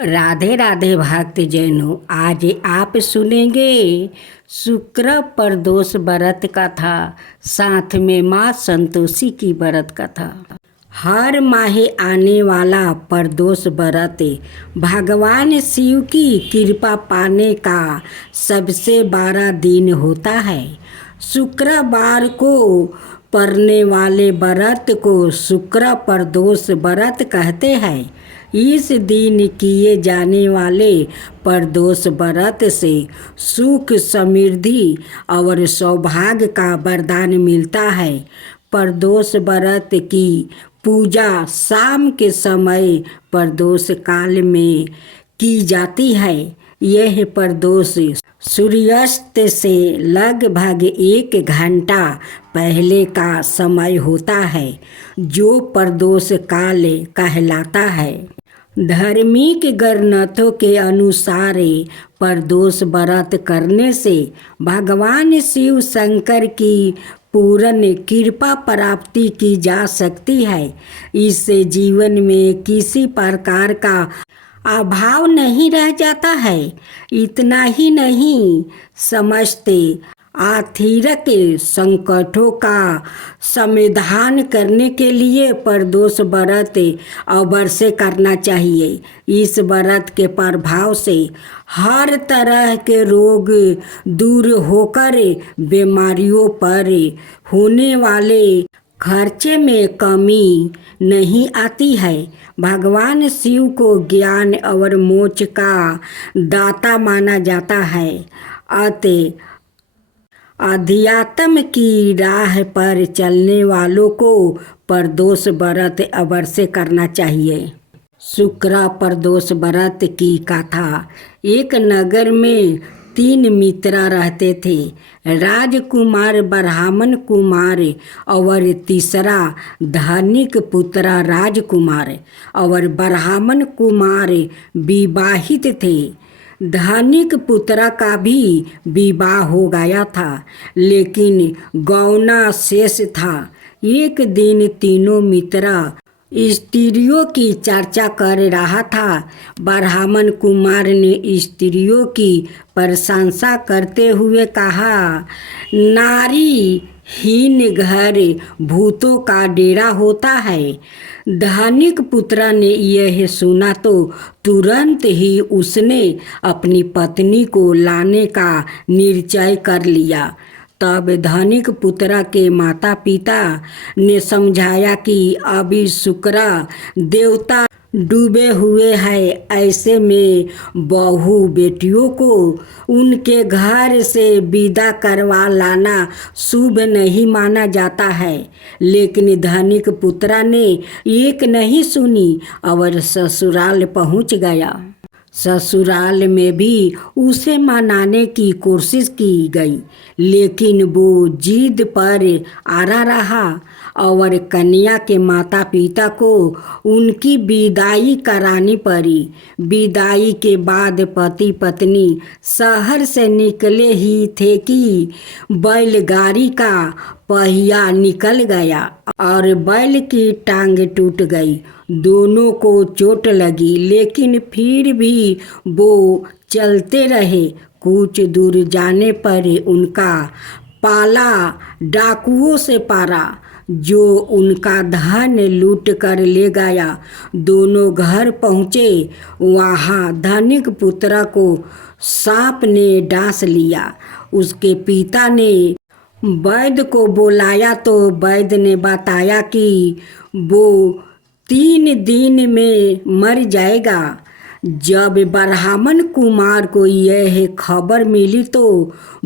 राधे राधे भक्त जैनों, आज आप सुनेंगे शुक्र प्रदोष व्रत कथा, साथ में माँ संतोषी की व्रत कथा। हर माह आने वाला प्रदोष व्रत भगवान शिव की कृपा पाने का सबसे बड़ा दिन होता है। शुक्रवार को पड़ने वाले व्रत को शुक्र प्रदोष व्रत कहते हैं। इस दिन किए जाने वाले प्रदोष व्रत से सुख, समृद्धि और सौभाग्य का वरदान मिलता है। प्रदोष व्रत की पूजा शाम के समय प्रदोष काल में की जाती है। यह प्रदोष सूर्यास्त से लगभग 1 घंटा पहले का समय होता है, जो प्रदोष काल कहलाता है। धार्मिक ग्रंथों के अनुसार प्रदोष व्रत करने से भगवान शिव शंकर की पूर्ण कृपा प्राप्ति की जा सकती है। इससे जीवन में किसी प्रकार का अभाव नहीं रह जाता है। इतना ही नहीं, समस्त आर्थिक संकटों का समाधान करने के लिए प्रदोष व्रत अवश्य करना चाहिए। इस व्रत के प्रभाव से हर तरह के रोग दूर होकर बीमारियों पर होने वाले खर्चे में कमी नहीं आती है। भगवान शिव को ज्ञान और मोक्ष का दाता माना जाता है। अतः अध्यात्म की राह पर चलने वालों को प्रदोष व्रत अवश्य करना चाहिए। शुक्र प्रदोष व्रत की कथा। एक नगर में 3 मित्र रहते थे, राजकुमार, ब्राह्मण कुमार और तीसरा धनिक पुत्र राजकुमार। और ब्राह्मण कुमार विवाहित थे। धनिक पुत्र का भी विवाह हो गया था, लेकिन गौना शेष था। एक दिन तीनों मित्र स्त्रियों की चर्चा कर रहा था। ब्राह्मण कुमार ने स्त्रियों की प्रशंसा करते हुए कहा, नारी हीन घर भूतों का डेरा होता है। धनिक पुत्र ने यह सुना तो तुरंत ही उसने अपनी पत्नी को लाने का निश्चय कर लिया। तब धनिक पुत्र के माता पिता ने समझाया कि अभी शुक्र देवता डूबे हुए हैं, ऐसे में बहू बेटियों को उनके घर से विदा करवा लाना शुभ नहीं माना जाता है। लेकिन धनिक पुत्र ने एक नहीं सुनी और ससुराल पहुंच गया। ससुराल में भी उसे मनाने की कोशिश की गई, लेकिन वो जिद पर अड़ा रहा और कन्या के माता पिता को उनकी विदाई करानी पड़ी। विदाई के बाद पति पत्नी शहर से निकले ही थे कि बैलगाड़ी का पहिया निकल गया और बैल की टांग टूट गई। दोनों को चोट लगी, लेकिन फिर भी वो चलते रहे। कुछ दूर जाने पर उनका पाला डाकुओं से पारा, जो उनका धन लूट कर ले गया। दोनों घर पहुँचे। वहाँ धनिक पुत्र को सांप ने डांस लिया। उसके पिता ने वैद्य को बुलाया तो वैद्य ने बताया कि वो 3 दिन में मर जाएगा। जब ब्राह्मण कुमार को यह खबर मिली तो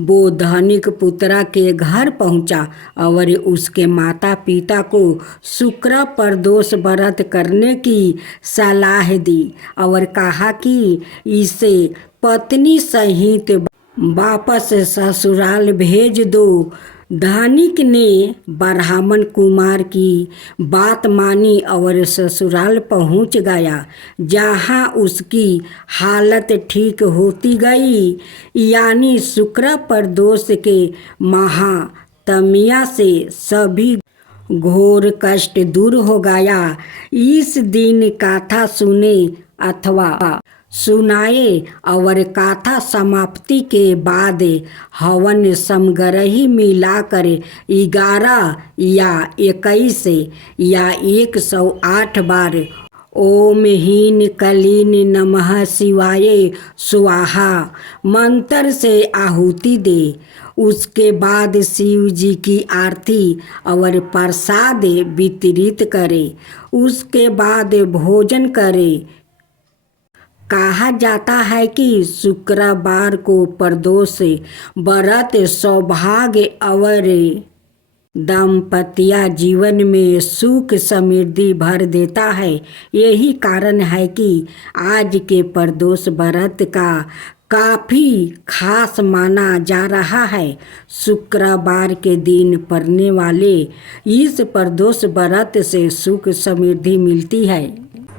वो धनिक पुत्र के घर पहुंचा और उसके माता पिता को शुक्र प्रदोष व्रत करने की सलाह दी और कहा कि इसे पत्नी सहित वापस ससुराल भेज दो। धनिक ने ब्राह्मण कुमार की बात मानी और ससुराल पहुंच गया, जहां उसकी हालत ठीक होती गई। यानी शुक्र प्रदोष के महात्म्य से सभी घोर कष्ट दूर हो गया। इस दिन कथा सुने अथवा सुनाए और कथा समाप्ति के बाद हवन समग्रही मिलाकर 11 या 21 या 108 बार ओम हीन कलीन नमः शिवाय स्वाहा मंत्र से आहुति दे। उसके बाद शिव जी की आरती और प्रसाद वितरित करे। उसके बाद भोजन करे। कहा जाता है कि शुक्रवार को प्रदोष व्रत सौभाग्य और दाम्पत्य जीवन में सुख समृद्धि भर देता है। यही कारण है कि आज के प्रदोष व्रत का काफ़ी खास माना जा रहा है। शुक्रवार के दिन पड़ने वाले इस प्रदोष व्रत से सुख समृद्धि मिलती है।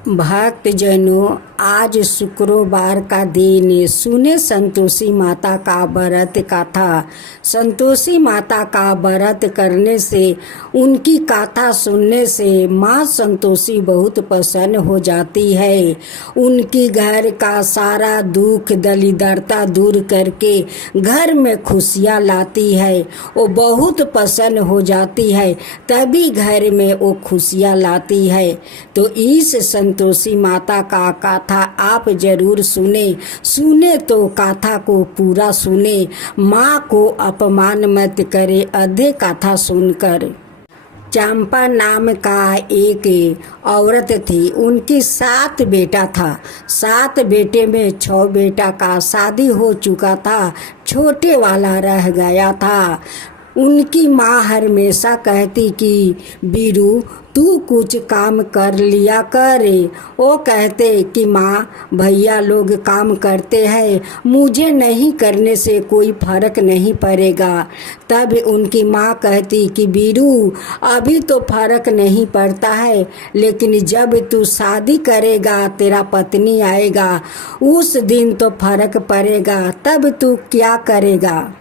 भक्तजनों, आज शुक्रवार का दिन सुने संतोषी माता का व्रत कथा। संतोषी माता का व्रत करने से, उनकी कथा सुनने से माँ संतोषी बहुत प्रसन्न हो जाती है। उनकी घर का सारा दुख दरिद्रता दूर करके घर में खुशियाँ लाती है। वो बहुत प्रसन्न हो जाती है, तभी घर में वो खुशियाँ लाती है। तो इस संतोषी माता का कथा आप जरूर सुने तो कथा को पूरा सुने। माँ को अपमान मत करे आधे कथा सुनकर। चंपा नाम का एक औरत थी। उनकी 7 बेटा था। 7 बेटे में 6 बेटा का शादी हो चुका था, छोटे वाला रह गया था। उनकी माँ हमेशा कहती कि बीरू तू कुछ काम कर लिया कर। वो कहते कि माँ भैया लोग काम करते हैं, मुझे नहीं करने से कोई फर्क नहीं पड़ेगा। तब उनकी माँ कहती कि बीरू अभी तो फर्क नहीं पड़ता है, लेकिन जब तू शादी करेगा, तेरा पत्नी आएगा, उस दिन तो फर्क पड़ेगा। तब तू क्या करेगा?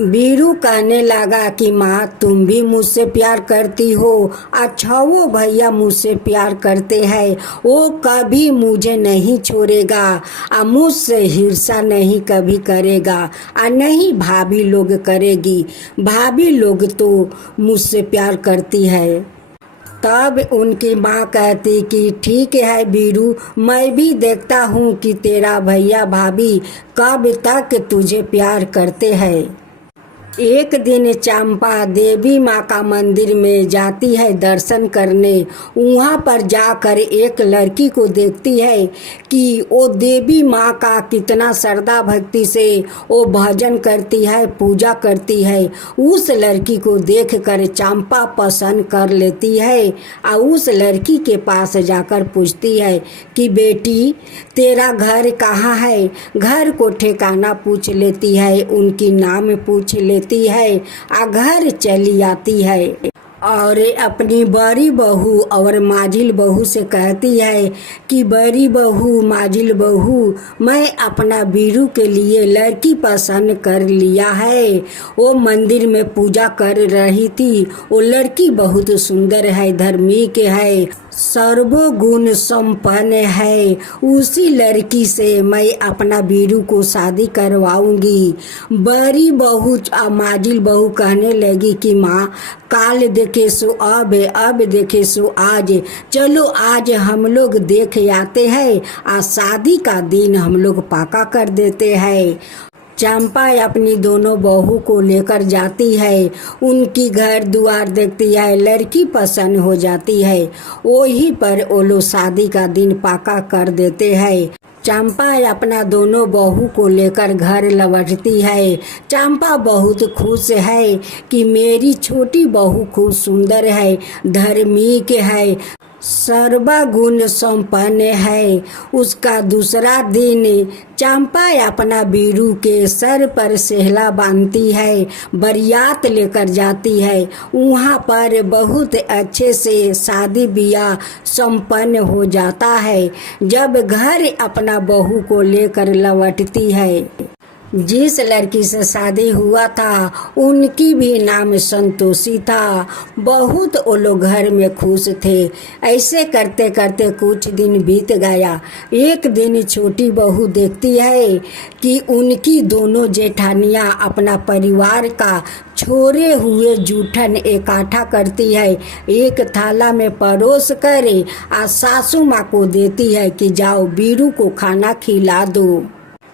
बीरू कहने लगा कि माँ तुम भी मुझसे प्यार करती हो, अच्छा वो भैया मुझसे प्यार करते हैं, वो कभी मुझे नहीं छोड़ेगा और मुझसे हिर्सा नहीं कभी करेगा और नहीं भाभी लोग करेगी। भाभी लोग तो मुझसे प्यार करती है। तब उनकी माँ कहती कि ठीक है बीरू, मैं भी देखता हूँ कि तेरा भैया भाभी कब तक तुझे प्यार करते हैं। एक दिन चंपा देवी माँ का मंदिर में जाती है दर्शन करने। वहाँ पर जाकर एक लड़की को देखती है कि वो देवी माँ का कितना श्रद्धा भक्ति से वो भजन करती है, पूजा करती है। उस लड़की को देखकर चंपा पसंद कर लेती है और उस लड़की के पास जाकर पूछती है कि बेटी तेरा घर कहाँ है। घर को ठिकाना पूछ लेती है, उनकी नाम पूछ लेती है, घर चली आती है और अपनी बड़ी बहू और माजिल बहू से कहती है कि बड़ी बहू माजिल बहू, मैं अपना बीरू के लिए लड़की पसंद कर लिया है। वो मंदिर में पूजा कर रही थी। वो लड़की बहुत सुंदर है, धार्मिक है, सर्वगुण संपन्न है। उसी लड़की से मैं अपना बीरू को शादी करवाऊंगी। बड़ी बहू माजिल बहू कहने लगी कि माँ काल देखे सो अब देखे सो आज, चलो आज हम लोग देख आते हैं और शादी का दिन हम लोग पक्का कर देते हैं। चंपा अपनी दोनों बहू को लेकर जाती है। उनकी घर द्वार देखती है, लड़की पसंद हो जाती है। वहीं पर वो लोग शादी का दिन पक्का कर देते हैं। चंपा अपना दोनों बहू को लेकर घर लौटती है। चंपा बहुत खुश है कि मेरी छोटी बहू खूब सुंदर है, धार्मिक है, सर्वगुण संपन्न है। उसका दूसरा दिन चंपा अपना बीरू के सर पर सेहला बांधती है, बरियात लेकर जाती है। वहाँ पर बहुत अच्छे से शादी ब्याह संपन्न हो जाता है। जब घर अपना बहू को लेकर लौटती है, जिस लड़की से शादी हुआ था उनकी भी नाम संतोषी था। बहुत वो लोग घर में खुश थे। ऐसे करते करते कुछ दिन बीत गया। एक दिन छोटी बहू देखती है कि उनकी दोनों जेठानियां अपना परिवार का छोड़े हुए जूठन इकट्ठा करती है, एक थाला में परोस कर और सासू माँ को देती है कि जाओ बीरू को खाना खिला दो।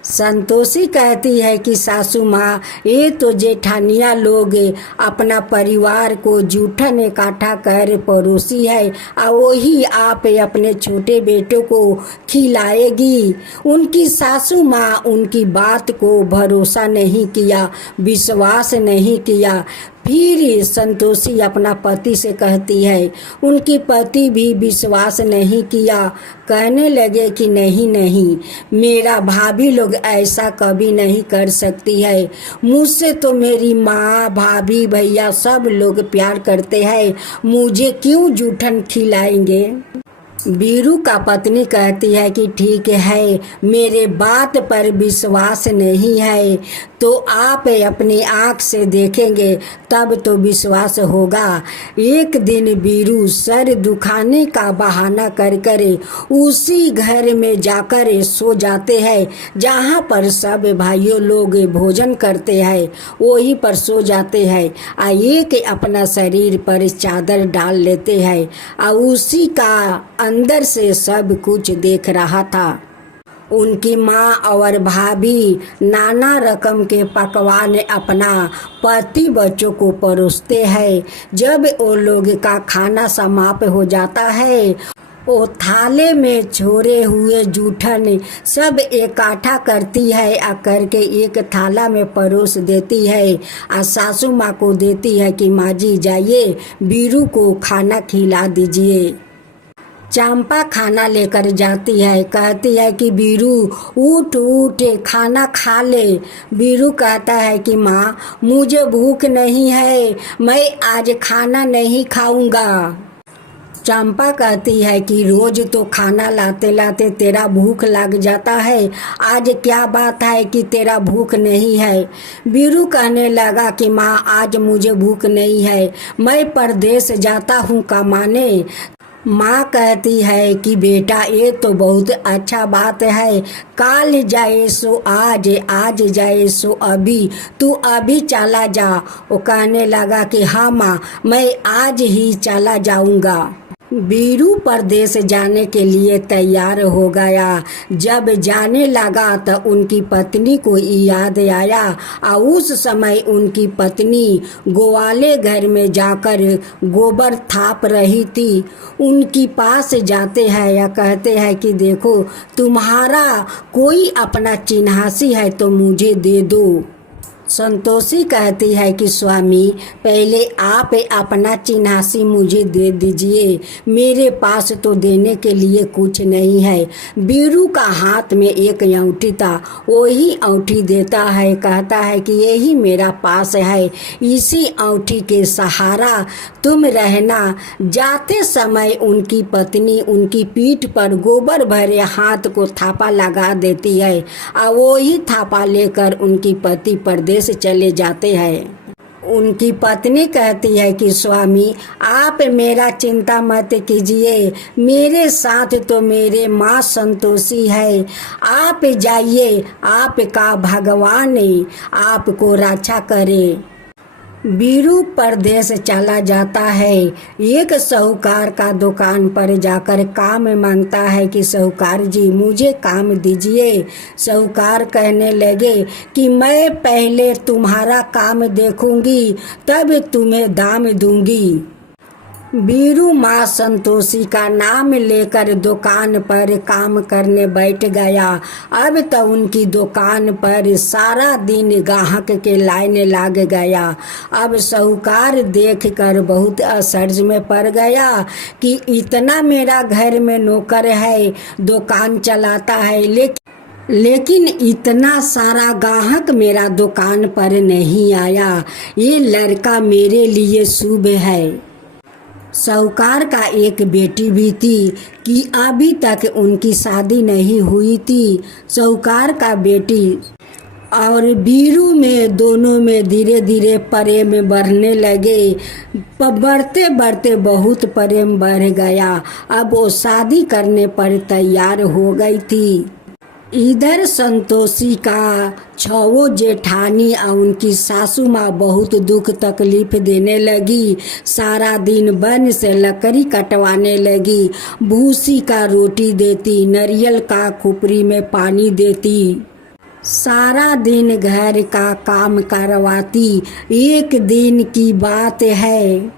संतोषी कहती है कि सासू माँ, ये तो जेठानिया लोग अपना परिवार को जूठन इकट्ठा कर परोसी है और वही आप अपने छोटे बेटे को खिलाएगी। उनकी सासू माँ उनकी बात को भरोसा नहीं किया, विश्वास नहीं किया। फिर संतोषी अपना पति से कहती है, उनकी पति भी विश्वास नहीं किया। कहने लगे कि नहीं, मेरा भाभी लोग ऐसा कभी नहीं कर सकती है। मुझसे तो मेरी माँ, भाभी, भैया सब लोग प्यार करते हैं, मुझे क्यों जूठन खिलाएंगे। बीरू का पत्नी कहती है कि ठीक है, मेरे बात पर विश्वास नहीं है तो आप अपनी आँख से देखेंगे तब तो विश्वास होगा। एक दिन बीरू सर दुखाने का बहाना कर उसी घर में जाकर सो जाते हैं जहाँ पर सब भाइयों लोग भोजन करते हैं, वहीं पर सो जाते हैं। एक अपना शरीर पर चादर डाल लेते हैं और उसी का अंदर से सब कुछ देख रहा था। उनकी माँ और भाभी नाना रकम के पकवान अपना पति बच्चों को परोसते हैं। जब वो लोग का खाना समाप्त हो जाता है, वो थाले में छोड़े हुए जूठन सब इकट्ठा करती है और करके एक थाला में परोस देती है और सासू माँ को देती है कि माँ जी जाइए बीरू को खाना खिला दीजिए। चंपा खाना लेकर जाती है, कहती है कि बीरू उठ खाना खा ले। बीरू कहता है कि माँ मुझे भूख नहीं है, मैं आज खाना नहीं खाऊंगा। चंपा कहती है कि रोज तो खाना लाते लाते तेरा भूख लग जाता है, आज क्या बात है कि तेरा भूख नहीं है। बीरू कहने लगा कि माँ आज मुझे भूख नहीं है, मैं परदेश जाता हूँ कमाने। माँ कहती है कि बेटा ये तो बहुत अच्छा बात है, काल जाए सो आज, आज जाए सो अभी, तू अभी चला जा। वो कहने लगा कि हाँ माँ मैं आज ही चला जाऊँगा। बीरू परदेश जाने के लिए तैयार हो गया। जब जाने लगा तो उनकी पत्नी को याद आया और उस समय उनकी पत्नी ग्वाले घर में जाकर गोबर थाप रही थी। उनकी पास जाते हैं या कहते हैं कि देखो तुम्हारा कोई अपना चिन्हासी है तो मुझे दे दो। संतोषी कहती है कि स्वामी पहले आप अपना चिन्हासी मुझे दे दीजिए, मेरे पास तो देने के लिए कुछ नहीं है। बीरू का हाथ में एक अंगूठी था, वही अंगूठी देता है, कहता है कि यही मेरा पास है, इसी अंगूठी के सहारा तुम रहना। जाते समय उनकी पत्नी उनकी पीठ पर गोबर भरे हाथ को थापा लगा देती है और वही थापा लेकर उनकी पति परदेश चले जाते हैं। उनकी पत्नी कहती है कि स्वामी आप मेरा चिंता मत कीजिए, मेरे साथ तो मेरे माँ संतोषी है, आप जाइए, आपका भगवान आपको रक्षा करे। बीरू परदेश चला जाता है। एक साहूकार का दुकान पर जाकर काम मांगता है कि साहूकार जी मुझे काम दीजिए। साहूकार कहने लगे कि मैं पहले तुम्हारा काम देखूंगी तब तुम्हें दाम दूंगी। बीरू माँ संतोषी का नाम लेकर दुकान पर काम करने बैठ गया। अब तो उनकी दुकान पर सारा दिन ग्राहक के लाइन लग गया। अब साहूकार देखकर बहुत आश्चर्य में पड़ गया कि इतना मेरा घर में नौकर है, दुकान चलाता है, लेकिन इतना सारा ग्राहक मेरा दुकान पर नहीं आया। ये लड़का मेरे लिए शुभ है। साहूकार का एक बेटी भी थी कि अभी तक उनकी शादी नहीं हुई थी। साहूकार का बेटी और बीरू में दोनों में धीरे धीरे प्रेम बढ़ने लगे। बढ़ते बढ़ते बहुत प्रेम बढ़ गया। अब वो शादी करने पर तैयार हो गई थी। इधर संतोषी का छवो जेठानी और उनकी सासू माँ बहुत दुख तकलीफ देने लगी। सारा दिन वन से लकड़ी कटवाने लगी, भूसी का रोटी देती, नारियल का खुपरी में पानी देती, सारा दिन घर का काम करवाती। एक दिन की बात है,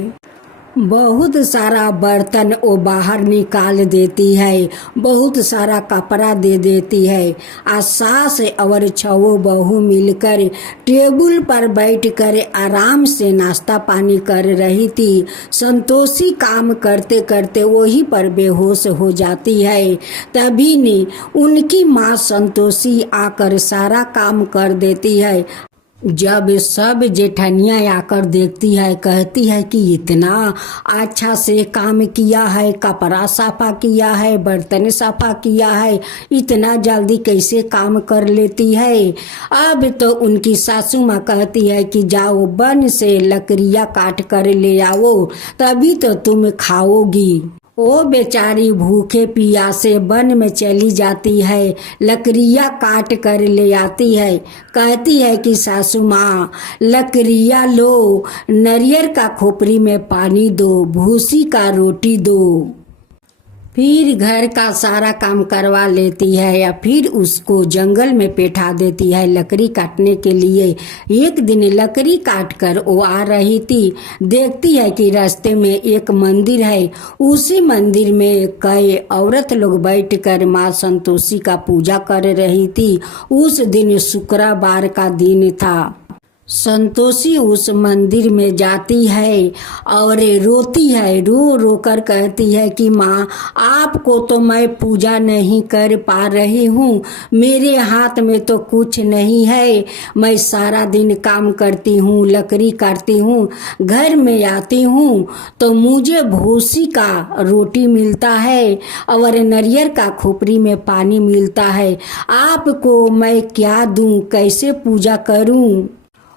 बहुत सारा बर्तन वो बाहर निकाल देती है, बहुत सारा कपड़ा दे देती है। सास और छवो बहू मिलकर टेबल पर बैठकर आराम से नाश्ता पानी कर रही थी। संतोषी काम करते करते वहीं पर बेहोश हो जाती है। तभी ने उनकी माँ संतोषी आकर सारा काम कर देती है। जब सब जेठनियाँ आकर देखती है, कहती है कि इतना अच्छा से काम किया है, कपड़ा साफा किया है, बर्तन साफा किया है, इतना जल्दी कैसे काम कर लेती है। अब तो उनकी सासू माँ कहती है कि जाओ वन से लकड़ियाँ काट कर ले आओ, तभी तो तुम खाओगी। वो बेचारी भूखे पियासे वन में चली जाती है, लकड़ियाँ काट कर ले आती है। कहती है कि सासू माँ लकड़ियाँ लो, नारियल का खोपड़ी में पानी दो, भूसी का रोटी दो। फिर घर का सारा काम करवा लेती है या फिर उसको जंगल में बैठा देती है लकड़ी काटने के लिए। एक दिन लकड़ी काट कर वो आ रही थी, देखती है कि रास्ते में एक मंदिर है। उसी मंदिर में कई औरत लोग बैठकर माँ संतोषी का पूजा कर रही थी। उस दिन शुक्रवार का दिन था। संतोषी उस मंदिर में जाती है और रोती है, रो रो कर कहती है कि माँ आपको तो मैं पूजा नहीं कर पा रही हूँ, मेरे हाथ में तो कुछ नहीं है। मैं सारा दिन काम करती हूँ, लकड़ी काटती हूँ, घर में आती हूँ तो मुझे भूसी का रोटी मिलता है और नारियल का खोपड़ी में पानी मिलता है। आपको मैं क्या दूँ, कैसे पूजा करूँ।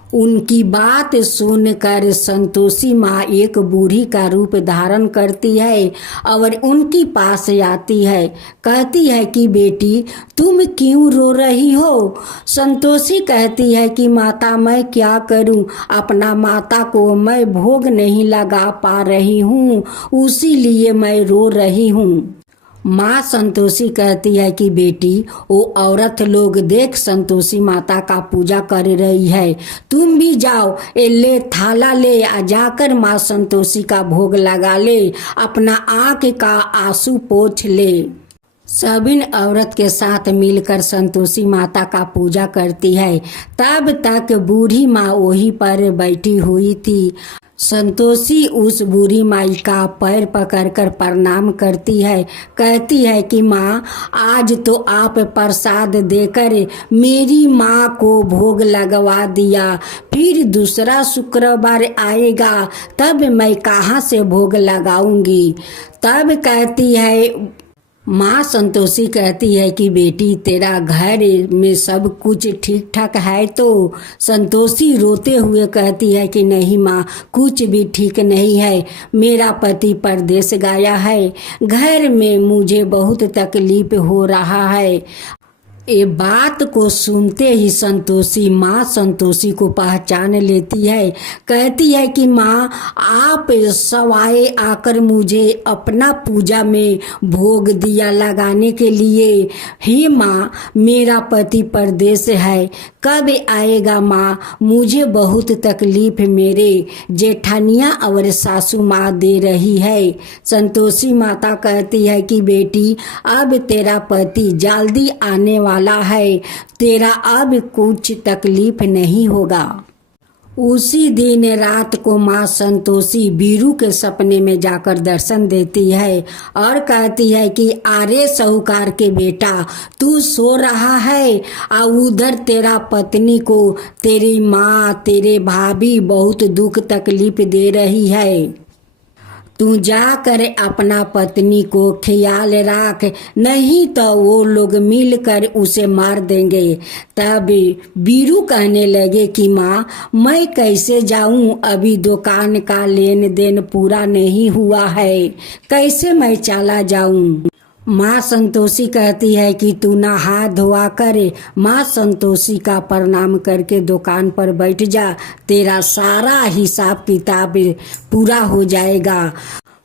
उनकी बात सुनकर संतोषी माँ एक बूढ़ी का रूप धारण करती है और उनकी पास आती है। कहती है कि बेटी तुम क्यों रो रही हो। संतोषी कहती है कि माता मैं क्या करूं, अपना माता को मैं भोग नहीं लगा पा रही हूँ, उसीलिए मैं रो रही हूँ। माँ संतोषी कहती है कि बेटी वो औरत लोग देख संतोषी माता का पूजा कर रही है, तुम भी जाओ, ले थाला ले जाकर माँ संतोषी का भोग लगा ले, अपना आँख का आंसू पोंछ ले। सभी औरत के साथ मिलकर संतोषी माता का पूजा करती है। तब तक बूढ़ी माँ वहीं पर बैठी हुई थी। संतोषी उस बूढ़ी माई का पैर पकड़कर प्रणाम करती है। कहती है कि माँ आज तो आप प्रसाद देकर मेरी माँ को भोग लगवा दिया, फिर दूसरा शुक्रवार आएगा तब मैं कहाँ से भोग लगाऊंगी। तब कहती है माँ संतोषी कहती है कि बेटी तेरा घर में सब कुछ ठीक ठाक है। तो संतोषी रोते हुए कहती है कि नहीं माँ, कुछ भी ठीक नहीं है, मेरा पति परदेश गया है, घर में मुझे बहुत तकलीफ हो रहा है। ये बात को सुनते ही संतोषी माँ संतोषी को पहचान लेती है। कहती है कि माँ आप सवाए आकर मुझे अपना पूजा में भोग दिया लगाने के लिए। हे माँ मेरा पति परदेश है, कब आएगा माँ, मुझे बहुत तकलीफ मेरे जेठानियाँ और सासू माँ दे रही है। संतोषी माता कहती है कि बेटी अब तेरा पति जल्दी आने वाला है, तेरा अब कुछ तकलीफ नहीं होगा। उसी दिन रात को माँ संतोषी बीरू के सपने में जाकर दर्शन देती है और कहती है कि अरे साहूकार के बेटा तू सो रहा है और उधर तेरा पत्नी को तेरी माँ तेरे भाभी बहुत दुख तकलीफ दे रही है। तू जाकर अपना पत्नी को ख्याल रख, नहीं तो वो लोग मिलकर उसे मार देंगे। तब बीरू कहने लगे कि माँ मैं कैसे जाऊँ, अभी दुकान का लेन देन पूरा नहीं हुआ है, कैसे मैं चला जाऊँ। माँ संतोषी कहती है कि तू नहा धोआ कर माँ संतोषी का प्रणाम करके दुकान पर बैठ जा, तेरा सारा हिसाब किताब पूरा हो जाएगा।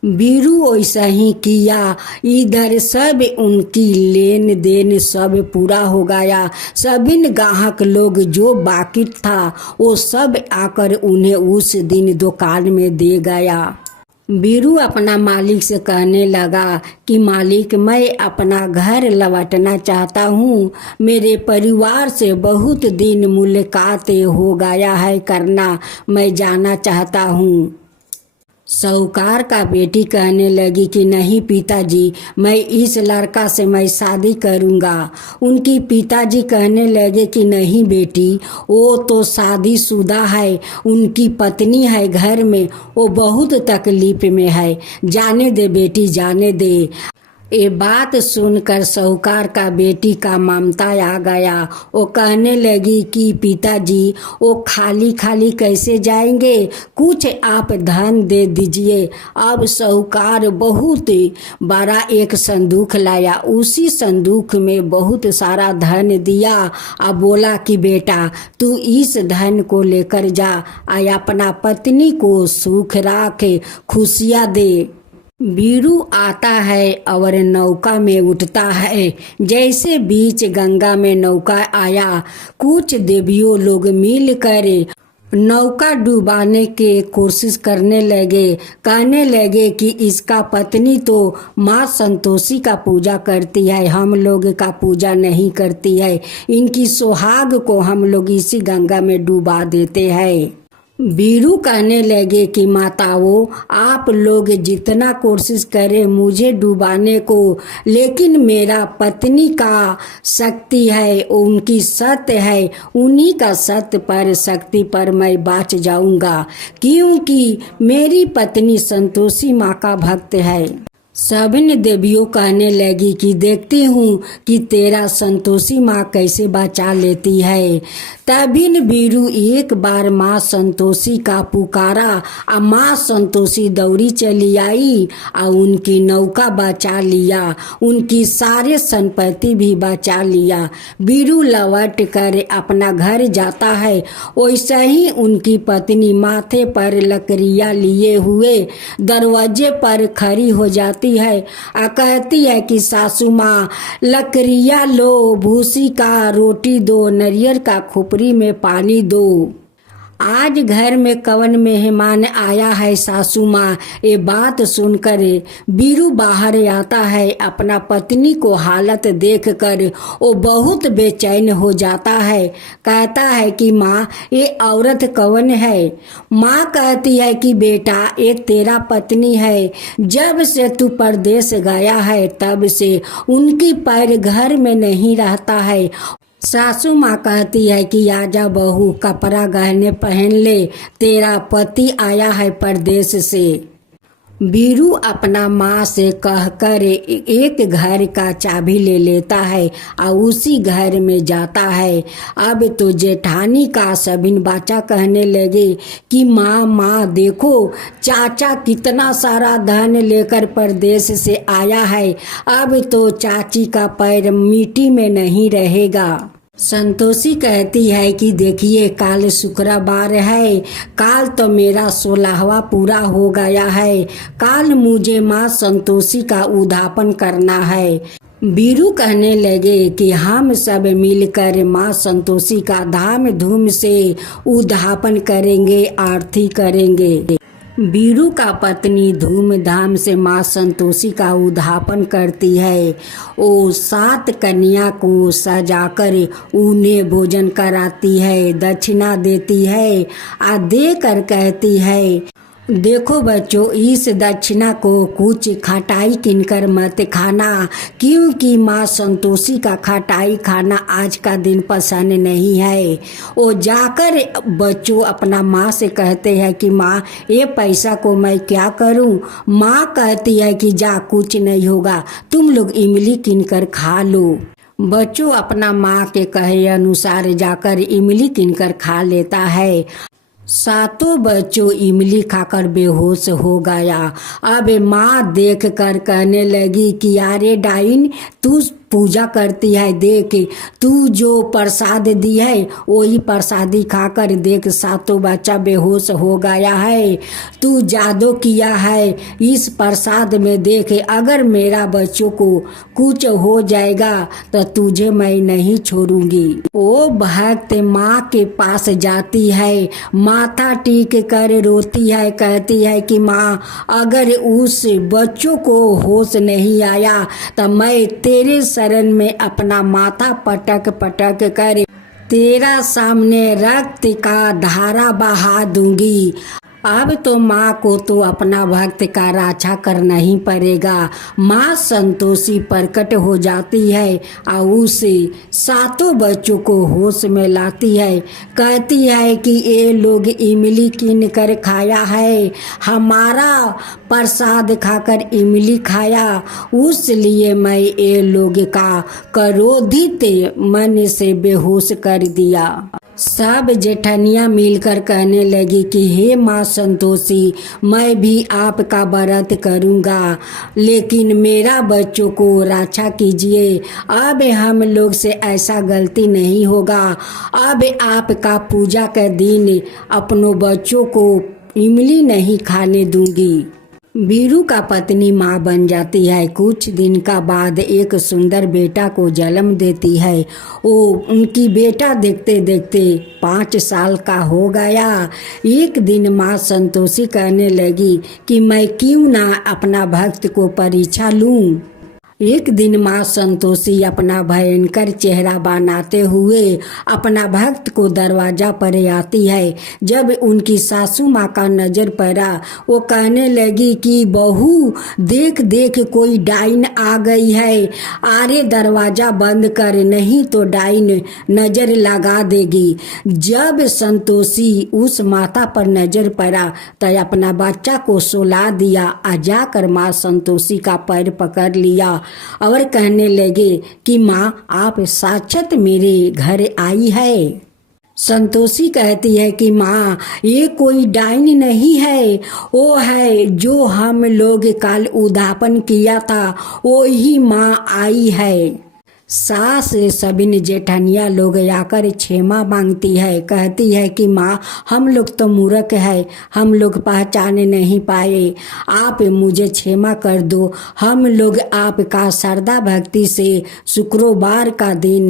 बीरू वैसा ही किया। इधर सब उनकी लेन देन सब पूरा हो गया। सभी ग्राहक लोग जो बाकी था वो सब आकर उन्हें उस दिन दुकान में दे गया। बीरू अपना मालिक से कहने लगा कि मालिक मैं अपना घर लौटना चाहता हूँ, मेरे परिवार से बहुत दिन मुलाकात हो गया है करना, मैं जाना चाहता हूँ। साहूकार का बेटी कहने लगी कि नहीं पिताजी, मैं इस लड़का से मैं शादी करूँगा। उनकी पिताजी कहने लगे कि नहीं बेटी, वो तो शादीशुदा है, उनकी पत्नी है घर में, वो बहुत तकलीफ में है, जाने दे बेटी जाने दे। ये बात सुनकर साहूकार का बेटी का ममता आ गया। वो कहने लगी कि पिताजी वो खाली खाली कैसे जाएंगे, कुछ आप धन दे दीजिए। अब साहूकार बहुत बड़ा एक संदूक लाया, उसी संदूक में बहुत सारा धन दिया और बोला कि बेटा तू इस धन को लेकर जा और अपना पत्नी को सुख रखे, खुशियाँ दे। बीरू आता है और नौका में उठता है। जैसे बीच गंगा में नौका आया, कुछ देवियों लोग मिलकर नौका डुबाने के कोशिश करने लगे। कहने लगे कि इसका पत्नी तो माँ संतोषी का पूजा करती है, हम लोग का पूजा नहीं करती है, इनकी सुहाग को हम लोग इसी गंगा में डुबा देते हैं। बीरू कहने लगे कि माताओं आप लोग जितना कोशिश करें मुझे डुबाने को, लेकिन मेरा पत्नी का शक्ति है, उनकी सत्य है, उन्हीं का सत्य पर शक्ति पर मैं बच जाऊंगा, क्योंकि मेरी पत्नी संतोषी माँ का भक्त है। सभी देवियों कहने लगी कि देखती हूँ कि तेरा संतोषी माँ कैसे बचा लेती है। तभी बीरू एक बार माँ संतोषी का पुकारा और माँ संतोषी दौड़ी चली आई और उनकी नौका बचा लिया, उनकी सारे संपत्ति भी बचा लिया। बीरू लौट कर अपना घर जाता है, वैसा ही उनकी पत्नी माथे पर लकड़ियाँ लिए हुए दरवाजे पर खड़ी हो जाती है और कहती है कि सासू माँ लकड़ियाँ लो, भूसी का रोटी दो, नारियल का खोपड़ी में पानी दो। आज घर में कवन मेहमान आया है सासू माँ। ये बात सुनकर बीरू बाहर आता है। अपना पत्नी को हालत देखकर वो बहुत बेचैन हो जाता है। कहता है कि माँ ये औरत कवन है। माँ कहती है कि बेटा ये तेरा पत्नी है, जब से तू परदेश गया है तब से उनकी पैर घर में नहीं रहता है। सासू माँ कहती है कि आजा बहू, कपड़ा गहने पहन ले, तेरा पति आया है परदेश से। बीरू अपना माँ से कहकर एक घर का चाबी ले लेता है और उसी घर में जाता है। अब तो जेठानी का सबिन बाचा कहने लगे कि माँ देखो चाचा कितना सारा धन लेकर परदेश से आया है, अब तो चाची का पैर मिट्टी में नहीं रहेगा। संतोषी कहती है कि देखिए काल शुक्रवार है, काल तो मेरा 16वां पूरा हो गया है, काल मुझे माँ संतोषी का उद्यापन करना है। बीरू कहने लगे कि हम सब मिलकर माँ संतोषी का धाम धूम से उद्यापन करेंगे, आरती करेंगे। बीरू का पत्नी धूमधाम से माँ संतोषी का उद्यापन करती है। वो 7 कन्या को सजाकर उन्हें भोजन कराती है, दक्षिणा देती है और देकर कहती है देखो बच्चों, इस दक्षिणा को कुछ खटाई किनकर मत खाना, क्योंकि माँ संतोषी का खटाई खाना आज का दिन पसंद नहीं है। वो जाकर बच्चों अपना माँ से कहते हैं कि माँ ये पैसा को मैं क्या करूं। माँ कहती है कि जा, कुछ नहीं होगा, तुम लोग इमली किनकर खा लो। बच्चों अपना माँ के कहे अनुसार जाकर इमली किनकर खा लेता है। सातों बच्चों इमली खाकर बेहोश हो गया। अब माँ देख कर कहने लगी कि अरे डाइन, तू पूजा करती है, देख तू जो प्रसाद दी है वही प्रसादी खाकर देख, सातों बच्चा बेहोश हो गया है। तू जादू किया है इस प्रसाद में, देख अगर मेरा बच्चों को कुछ हो जाएगा तो तुझे मैं नहीं छोड़ूंगी। वो भक्त माँ के पास जाती है, माथा टेक कर रोती है, कहती है कि माँ अगर उस बच्चों को होश नहीं आया तो मैं तेरे शरण में अपना माथा पटक पटक कर तेरा सामने रक्त का धारा बहा दूंगी। अब तो माँ को तो अपना भक्त का रक्षा करना ही पड़ेगा। माँ संतोषी प्रकट हो जाती है और उसे सातों बच्चों को होश में लाती है। कहती है कि ये लोग इमली कीन कर खाया है, हमारा प्रसाद खाकर इमली खाया, उसलिए मैं ये लोग का क्रोधित मन से बेहोश कर दिया। सब जेठनियाँ मिलकर कहने लगी कि हे माँ संतोषी, मैं भी आपका व्रत करूँगा, लेकिन मेरा बच्चों को रक्षा कीजिए। अब हम लोग से ऐसा गलती नहीं होगा। अब आपका पूजा के दिन अपनों बच्चों को इमली नहीं खाने दूंगी। बीरू का पत्नी माँ बन जाती है। कुछ दिन का बाद एक सुंदर बेटा को जन्म देती है। वो उनकी बेटा देखते देखते 5 साल का हो गया। एक दिन माँ संतोषी कहने लगी कि मैं क्यों ना अपना भक्त को परीक्षा लूं। एक दिन माँ संतोषी अपना भयंकर चेहरा बनाते हुए अपना भक्त को दरवाजा पर आती है। जब उनकी सासू माँ का नजर पड़ा, वो कहने लगी कि बहू देख देख कोई डाइन आ गई है, अरे दरवाजा बंद कर, नहीं तो डाइन नजर लगा देगी। जब संतोषी उस माता पर नजर पड़ा तो अपना बच्चा को सुला दिया और जाकर माँ संतोषी का पैर पकड़ लिया और कहने लगे कि माँ आप साक्षात मेरे घर आई है। संतोषी कहती है कि माँ ये कोई डाइन नहीं है, वो है जो हम लोग कल उद्यापन किया था, वो ही माँ आई है। सास सबिन जेठनिया लोग आकर क्षमा मांगती है, कहती है कि माँ हम लोग तो मूर्ख है, हम लोग पहचान नहीं पाए, आप मुझे क्षमा कर दो। हम लोग आपका श्रद्धा भक्ति से शुक्रवार का दिन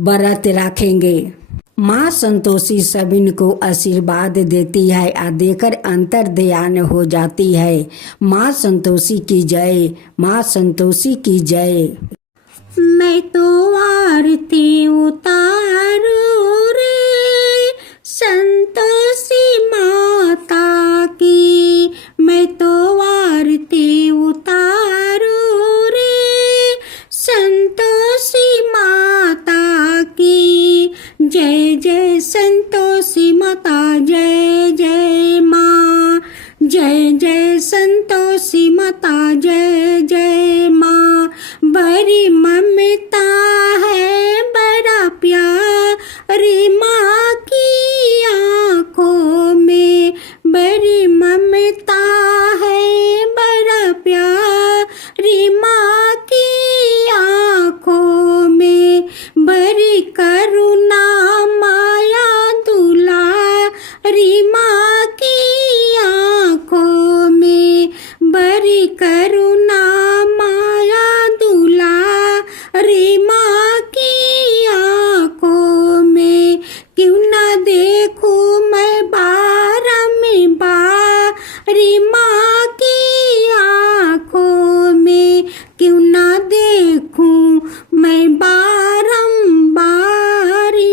व्रत रखेंगे। माँ संतोषी सबिन को आशीर्वाद देती है और देकर अंतर ध्यान हो जाती है। माँ संतोषी की जय, माँ संतोषी की जय। मैं तो आरती उतारू रे संतोषी माता की, मैं तो आरती उतारू रे संतोषी माता की। जय जय संतोषी माता, जय जय माँ, जय जय संतोषी माता, जय जय माँ। बड़ी ममता है, बड़ा प्यारी माँ की आँखों में, बड़ी ममता है, बड़ा प्यारी माँ की आँखों में, बड़ी करुणा माया दुलारी माँ की आँखों में, बड़ी करुणा माया दुलारी माँ की आँखों में। क्यों ना देखूं मैं बारी माँ की आँखों में, क्यों ना देखूं मैं बारी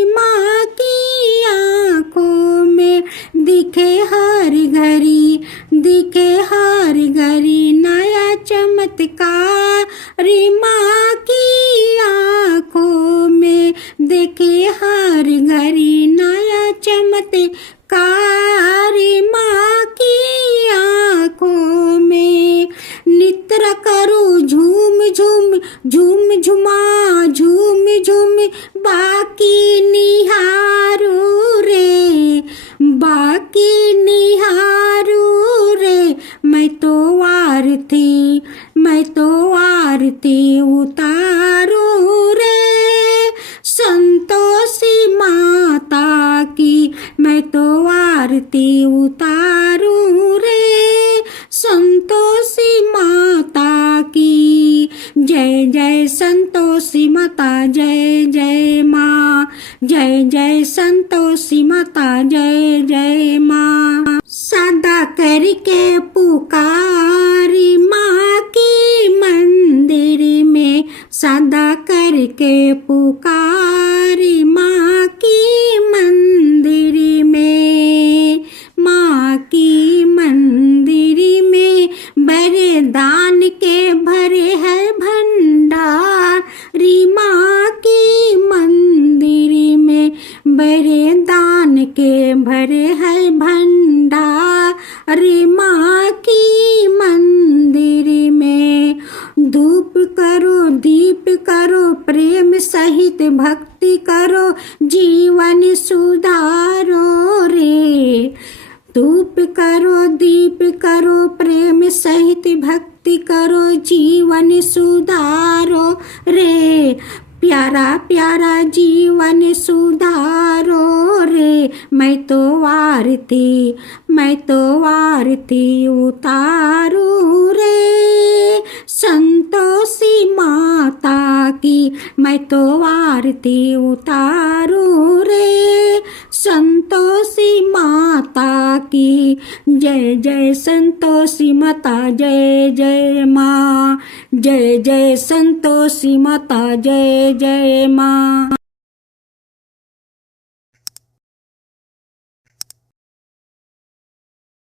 माँ की आँखों में। दिखे हर घड़ी चमत्कारी माँ की आँखों में देखे हर घड़ी नया चमत्कारी माँ की आँखों में नित्र करो झूम झूम झूम झुमा झूम झूम बाकी निहारू रे बाकी निहारू रे मैं तो आरती उतारू रे संतोषी माता की मैं तो आरती उतारू रे संतोषी माता की जय जय संतोषी माता जय जय माँ जय जय संतोषी माता जय जय माँ सदा करके पुकारी माँ की मंदिर में सदा करके पुकारी माँ की मंदिर में माँ की मंदिर में बड़े दान के भरे है भंडारी माँ की मंदिर में बड़े दान के भरे है भंडारी माँ की मंदिर में धूप करो दीप करो प्रेम सहित भक्ति करो जीवन सुधारो रे धूप करो दीप करो प्रेम सहित भक्ति करो जीवन सुधारो रे प्यारा प्यारा जीवन सुधारो रे मैं तो आरती उतारू रे संतोषी माता की मैं तो आरती उतारू रे संतोषी माता की जय जय संतोषी माता जय जय माँ जय जय संतोषी माता जय जय माँ।